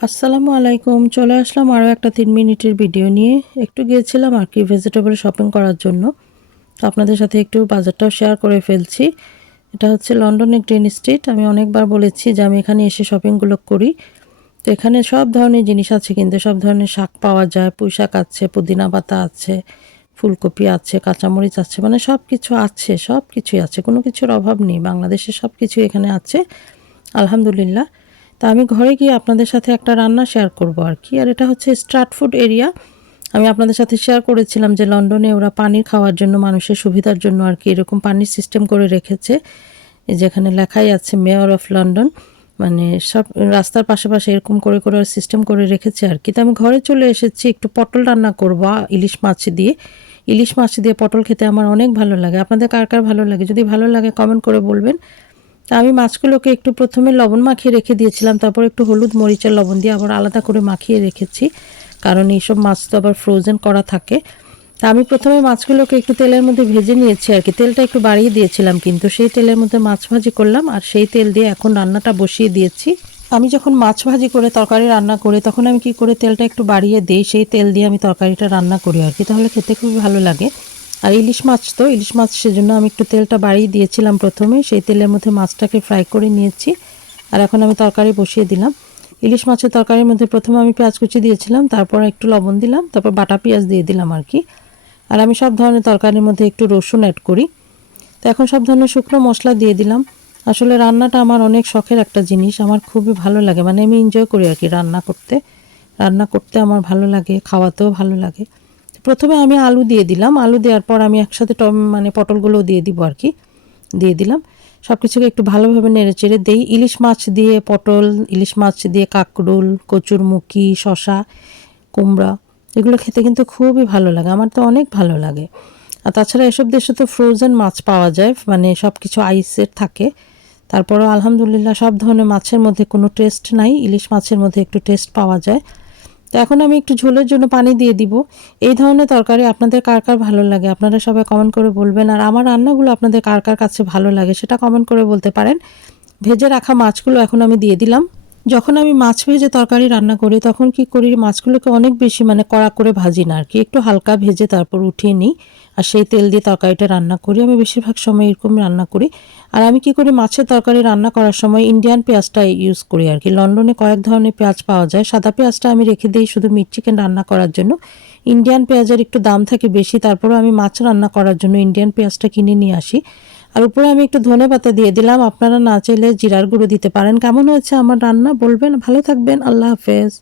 আসসালামু আলাইকুম, চলে আসলাম আরও একটা তিন মিনিটের ভিডিও নিয়ে। একটু গিয়েছিলাম আর কি ভেজিটেবল শপিং করার জন্য। আপনাদের সাথে একটু বাজারটাও শেয়ার করে ফেলছি। এটা হচ্ছে লন্ডনের গ্রিন স্ট্রিট আমি অনেকবার বলেছি যে আমি এখানে এসে শপিংগুলো করি। তো এখানে সব ধরনের জিনিস আছে কিন্তু সব ধরনের শাক পাওয়া যায়। পুঁই শাক আছে, পুদিনা পাতা আছে, ফুলকপি আছে, কাঁচামরিচ আছে মানে সব কিছু আছে, সব কিছুই আছে। কোনো কিছুর অভাব নেই। বাংলাদেশে সব কিছু এখানে আছে। আলহামদুলিল্লাহ। তা আমি ঘরে গিয়ে আপনাদের সাথে একটা রান্না শেয়ার করব আর কি। আর এটা হচ্ছে স্ট্রাট ফুড এরিয়া আমি আপনাদের সাথে শেয়ার করেছিলাম যে লন্ডনে ওরা পানির খাওয়ার জন্য, মানুষের সুবিধার জন্য আর কি এরকম পানির সিস্টেম করে রেখেছে। যেখানে লেখাই আছে মেয়র অফ লন্ডন মানে সব রাস্তার পাশাপাশি এরকম করে করে সিস্টেম করে রেখেছে আর কি। তো আমি ঘরে চলে এসেছি, একটু পটল রান্না করব ইলিশ মাছ দিয়ে। ইলিশ মাছ দিয়ে পটল খেতে আমার অনেক ভালো লাগে। আপনাদের কার কার ভালো লাগে? যদি ভালো লাগে কমেন্ট করে বলবেন। তা আমি মাছগুলোকে একটু প্রথমে লবণ মাখিয়ে রেখে দিয়েছিলাম, তারপর একটু হলুদ মরিচের লবণ দিয়ে আবার আলাদা করে মাখিয়ে রেখেছি, কারণ এইসব মাছ তো আবার ফ্রোজেন করা থাকে। তা আমি প্রথমে মাছগুলোকে একটু তেলের মধ্যে ভেজে নিয়েছি আর কি, তেলটা একটু বাড়িয়ে দিয়েছিলাম কিন্তু সেই তেলের মধ্যে মাছ ভাজি করলাম আর সেই তেল দিয়ে এখন রান্নাটা বসিয়ে দিয়েছি। আমি যখন মাছ ভাজি করে তরকারি রান্না করি, তখন আমি কি করে তেলটা একটু বাড়িয়ে দিই, সেই তেল দিয়ে আমি তরকারিটা রান্না করি আর কি, তাহলে খেতে খুবই ভালো লাগে। আর ইলিশ মাছ তো, ইলিশ মাছ সেজন্য আমি একটু তেলটা বাড়িয়ে দিয়েছিলাম প্রথমে, সেই তেলের মধ্যে মাছটাকে ফ্রাই করে নিয়েছি, আর এখন আমি তরকারি বসিয়ে দিলাম। ইলিশ মাছের তরকারির মধ্যে প্রথমে আমি পেঁয়াজ কুচি দিয়েছিলাম, তারপর একটু লবণ দিলাম, তারপর বাটা পেঁয়াজ দিয়ে দিলাম আর কি। আর আমি সব ধরনের তরকারির মধ্যে একটু রসুন অ্যাড করি। তো এখন সব ধরনের শুকনো মশলা দিয়ে দিলাম। আসলে রান্নাটা আমার অনেক শখের একটা জিনিস, আমার খুবই ভালো লাগে মানে আমি এনজয় করি আর কি রান্না করতে। রান্না করতে আমার ভালো লাগে, খাওয়াতেও ভালো লাগে। প্রথমে আমি আলু দিয়ে দিলাম। আলু দেওয়ার পর আমি একসাথে টম মানে পটলগুলো দিয়ে দিব আর কি। দিয়ে দিলাম। সব কিছুকে একটু ভালোভাবে নেড়ে চেড়ে দেই। ইলিশ মাছ দিয়ে পটল, ইলিশ মাছ দিয়ে কাকরুল, কচুরমুখি শশা কুমড়া, এগুলো খেতে কিন্তু খুবই ভালো লাগে। আমার তো অনেক ভালো লাগে। আর তাছাড়া এসব দেশে তো ফ্রোজেন মাছ পাওয়া যায় মানে সব কিছু আইসের থাকে। তারপরও আলহামদুলিল্লাহ সব ধরনের মাছের মধ্যে কোনো টেস্ট নাই। ইলিশ মাছের মধ্যে একটু টেস্ট পাওয়া যায়। তো এখন আমি একটু ঝোলের জন্য পানি দিয়ে দিব। এই ধরনের তরকারি আপনাদের কার কার ভালো লাগে? আপনারা সবাই কমেন্ট করে বলবেন। আর আমার রান্নাগুলো আপনাদের কার কার কাছে ভালো লাগে সেটা কমেন্ট করে বলতে পারেন। ভেজে রাখা মাছগুলো এখন আমি দিয়ে দিলাম। যখন আমি মাছ ভেজে তরকারি রান্না করি, তখন কি করি, মাছগুলোকে অনেক বেশি মানে কড়া করে ভাজি না আর কি একটু হালকা ভেজে তারপর উঠিয়ে নিই আর সেই তেল দিয়ে তরকারিটা রান্না করি। আমি বেশিরভাগ সময় এরকম রান্না করি। আর আমি কি করি, মাছের তরকারি রান্না করার সময় ইন্ডিয়ান পেঁয়াজটা ইউজ করি আর কি লন্ডনে কয়েক ধরনের পেঁয়াজ পাওয়া যায়। সাদা পেঁয়াজটা আমি রেখে দিই শুধু মিট চিকেন রান্না করার জন্য। ইন্ডিয়ান পেঁয়াজের একটু দাম থাকে বেশি, তারপরেও আমি মাছ রান্না করার জন্য ইন্ডিয়ান পেঁয়াজটা কিনে নিয়ে আসি। আর উপরে আমি একটু ধনে পাতা দিয়ে দিলাম। আপনারা না চাইলে জিরার গুঁড়ো দিতে পারেন। কেমন হয়েছে আমার রান্না বলবেন। ভালো থাকবেন। আল্লাহ হাফেজ।